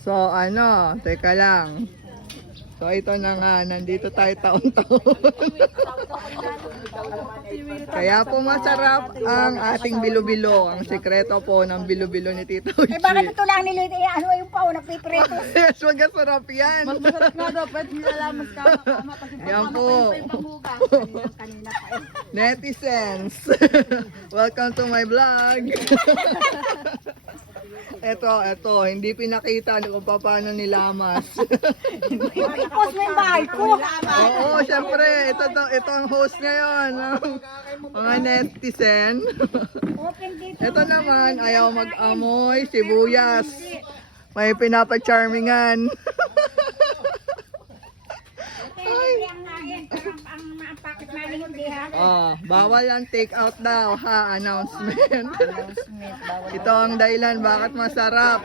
So ano, teka lang. So ito na nga, nandito tayo taon-taon. Kaya po masarap ang ating bilo-bilo. Ang sekreto po ng bilo-bilo ni Tito Uchi. Bakit ito lang nila ano yung pao nagpipreto? Yes, magasarap yan. Mas masarap nga daw, pwede nilalaman sa kama-kama. Kasi Yan po. Kanina pa eh. Netizens, welcome to my vlog. Ito, hindi pinakita kung paano nilamas. I-post mo yung bahay ko. Oo, syempre, ito ang host ngayon ng mga netizen. Open dito. Ito naman, ayaw mag-amoy, sibuyas. May pinapa-charmingan. Ay. Ang packet namin hindi ha. Bawal ang take out daw ha, announcement. Ito ang dahilan bakit masarap.